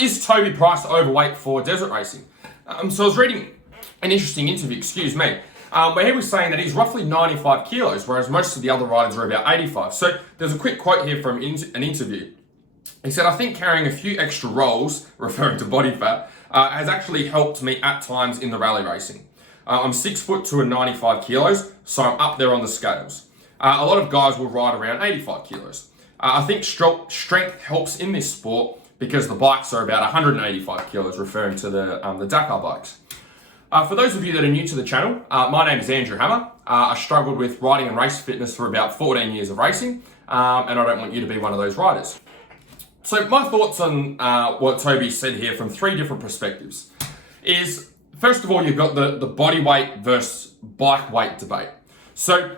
Is Toby priced overweight for desert racing? So I was reading an interesting interview, where he was saying that he's roughly 95 kilos, whereas most of the other riders are about 85. So there's a quick quote here from an interview. He said, "I think carrying a few extra rolls," referring to body fat, has actually helped me at times in the rally racing. I'm 6 foot to 95 kilos, so I'm up there on the scales. A lot of guys will ride around 85 kilos. I think strength helps in this sport because the bikes are about 185 kilos, referring to the Dakar bikes. For those of you that are new to the channel, my name is Andrew Hammer. I struggled with riding and race fitness for about 14 years of racing, and I don't want you to be one of those riders. So my thoughts on what Toby said here from three different perspectives is, first of all, you've got the body weight versus bike weight debate. So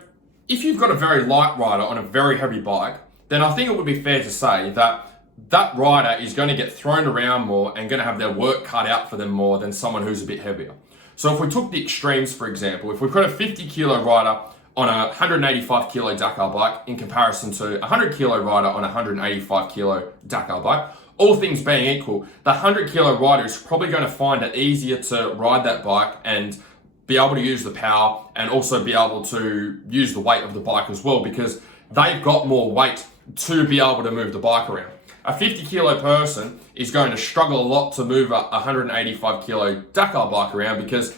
if you've got a very light rider on a very heavy bike, then I think it would be fair to say that rider is going to get thrown around more and going to have their work cut out for them more than someone who's a bit heavier. So if we took the extremes, for example, if we've got a 50 kilo rider on a 185 kilo Dakar bike in comparison to a 100 kilo rider on a 185 kilo Dakar bike, all things being equal, the 100 kilo rider is probably going to find it easier to ride that bike and be able to use the power and also be able to use the weight of the bike as well, because they've got more weight to be able to move the bike around. A 50 kilo person is going to struggle a lot to move a 185 kilo Dakar bike around because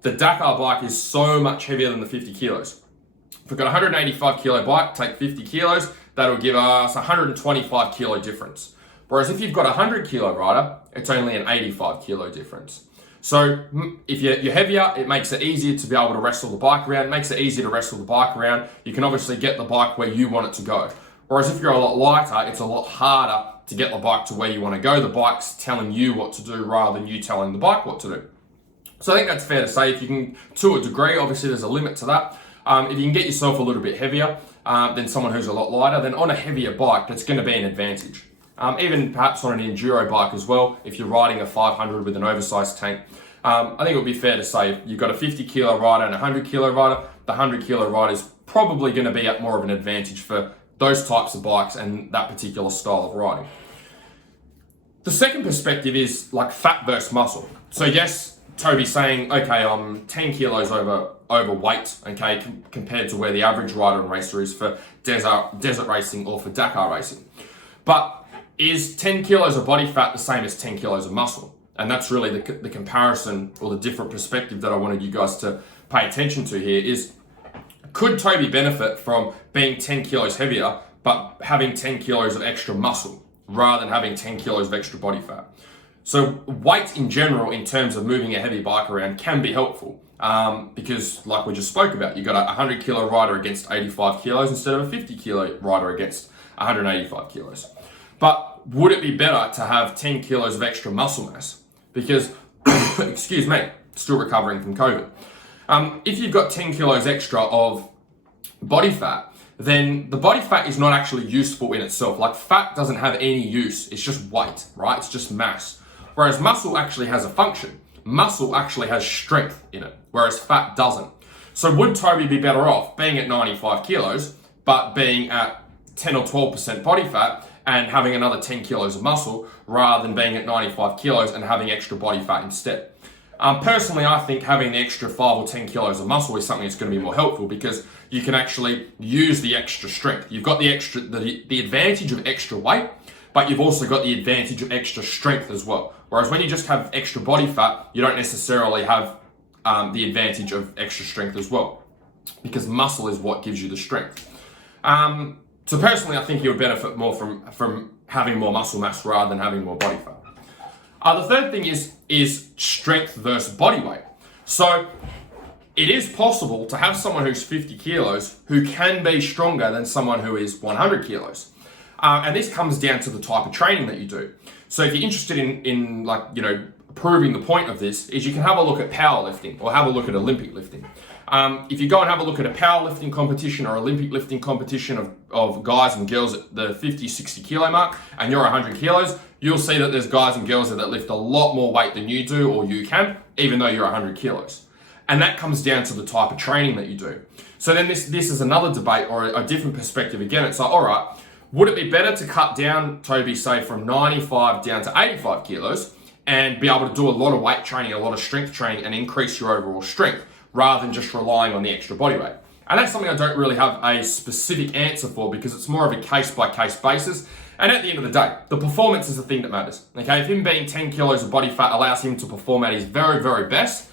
the Dakar bike is so much heavier than the 50 kilos. If we've got a 185 kilo bike, take 50 kilos, that'll give us 125 kilo difference. Whereas if you've got a 100 kilo rider, it's only an 85 kilo difference. So if you're heavier, it makes it easier to be able to wrestle the bike around. It makes it easier to wrestle the bike around. You can obviously get the bike where you want it to go. Whereas if you're a lot lighter, it's a lot harder to get the bike to where you want to go. The bike's telling you what to do rather than you telling the bike what to do. So I think that's fair to say. If you can, to a degree, obviously there's a limit to that. If you can get yourself a little bit heavier than someone who's a lot lighter, then on a heavier bike, that's going to be an advantage. Even perhaps on an enduro bike as well, if you're riding a 500 with an oversized tank, I think it would be fair to say you've got a 50 kilo rider and a 100 kilo rider. The 100 kilo rider is probably going to be at more of an advantage for those types of bikes and that particular style of riding. The second perspective is like fat versus muscle. So yes, Toby's saying, okay, I'm 10 kilos overweight, okay, compared to where the average rider and racer is for desert racing or for Dakar racing. But is 10 kilos of body fat the same as 10 kilos of muscle? And that's really the comparison or the different perspective that I wanted you guys to pay attention to here is, could Toby benefit from being 10 kilos heavier, but having 10 kilos of extra muscle rather than having 10 kilos of extra body fat? So weight in general, in terms of moving a heavy bike around, can be helpful because like we just spoke about, you've got a 100 kilo rider against 85 kilos instead of a 50 kilo rider against 185 kilos. But would it be better to have 10 kilos of extra muscle mass? Because, excuse me, still recovering from COVID. If you've got 10 kilos extra of body fat, then the body fat is not actually useful in itself. Like fat doesn't have any use. It's just weight, right? It's just mass. Whereas muscle actually has a function. Muscle actually has strength in it, whereas fat doesn't. So would Toby be better off being at 95 kilos, but being at 10 or 12% body fat and having another 10 kilos of muscle rather than being at 95 kilos and having extra body fat instead? Personally, I think having the extra 5 or 10 kilos of muscle is something that's going to be more helpful because you can actually use the extra strength. You've got the advantage of extra weight, but you've also got the advantage of extra strength as well. Whereas when you just have extra body fat, you don't necessarily have the advantage of extra strength as well, because muscle is what gives you the strength. So personally, I think you would benefit more from having more muscle mass rather than having more body fat. The third thing is strength versus body weight. So it is possible to have someone who's 50 kilos who can be stronger than someone who is 100 kilos. And this comes down to the type of training that you do. So if you're interested in proving the point of this, is you can have a look at powerlifting or have a look at Olympic lifting. If you go and have a look at a powerlifting competition or Olympic lifting competition of guys and girls at the 50, 60 kilo mark, and you're 100 kilos, you'll see that there's guys and girls that lift a lot more weight than you do or you can, even though you're 100 kilos. And that comes down to the type of training that you do. So then this is another debate or a different perspective again. It's like, all right, Would it be better to cut down, Toby, say from 95 down to 85 kilos and be able to do a lot of weight training, a lot of strength training, and increase your overall strength rather than just relying on the extra body weight? And that's something I don't really have a specific answer for because it's more of a case-by-case basis. And at the end of the day, the performance is the thing that matters. Okay, if him being 10 kilos of body fat allows him to perform at his very, very best,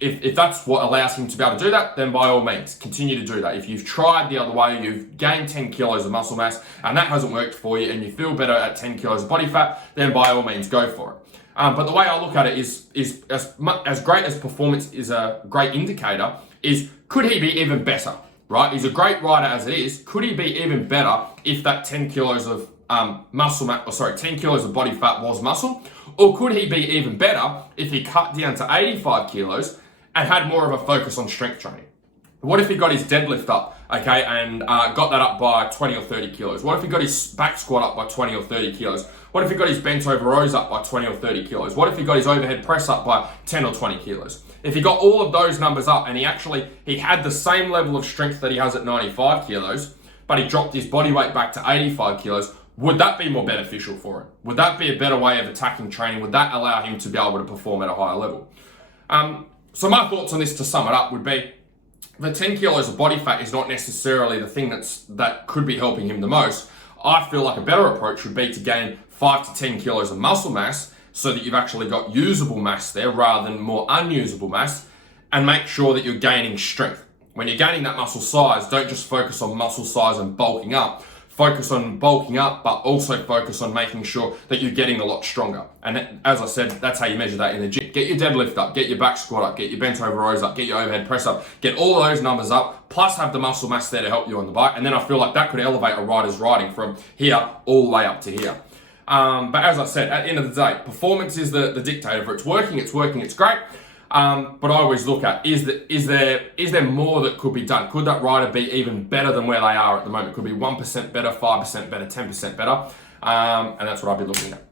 if that's what allows him to be able to do that, then by all means, continue to do that. If you've tried the other way, you've gained 10 kilos of muscle mass and that hasn't worked for you and you feel better at 10 kilos of body fat, then by all means, go for it. But the way I look at it is as great as performance is a great indicator, is could he be even better, right? He's a great rider as it is. Could he be even better if that 10 kilos of 10 kilos of body fat was muscle? Or could he be even better if he cut down to 85 kilos and had more of a focus on strength training? What if he got his deadlift up, okay, and got that up by 20 or 30 kilos? What if he got his back squat up by 20 or 30 kilos? What if he got his bent over rows up by 20 or 30 kilos? What if he got his overhead press up by 10 or 20 kilos? If he got all of those numbers up and he had the same level of strength that he has at 95 kilos, but he dropped his body weight back to 85 kilos, would that be more beneficial for him? Would that be a better way of attacking training? Would that allow him to be able to perform at a higher level? So my thoughts on this, to sum it up, would be the 10 kilos of body fat is not necessarily the thing that could be helping him the most. I feel like a better approach would be to gain 5 to 10 kilos of muscle mass so that you've actually got usable mass there rather than more unusable mass, and make sure that you're gaining strength. When you're gaining that muscle size, don't just focus on muscle size and bulking up. Focus on bulking up, but also focus on making sure that you're getting a lot stronger. And as I said, that's how you measure that in the gym. Get your deadlift up, get your back squat up, get your bent over rows up, get your overhead press up, get all of those numbers up, plus have the muscle mass there to help you on the bike. And then I feel like that could elevate a rider's riding from here all the way up to here. But as I said, at the end of the day, performance is the dictator. If it's working, it's great. But I always look at, is there more that could be done? Could that rider be even better than where they are at the moment? Could be 1% better, 5% better, 10% better. And that's what I'd be looking at.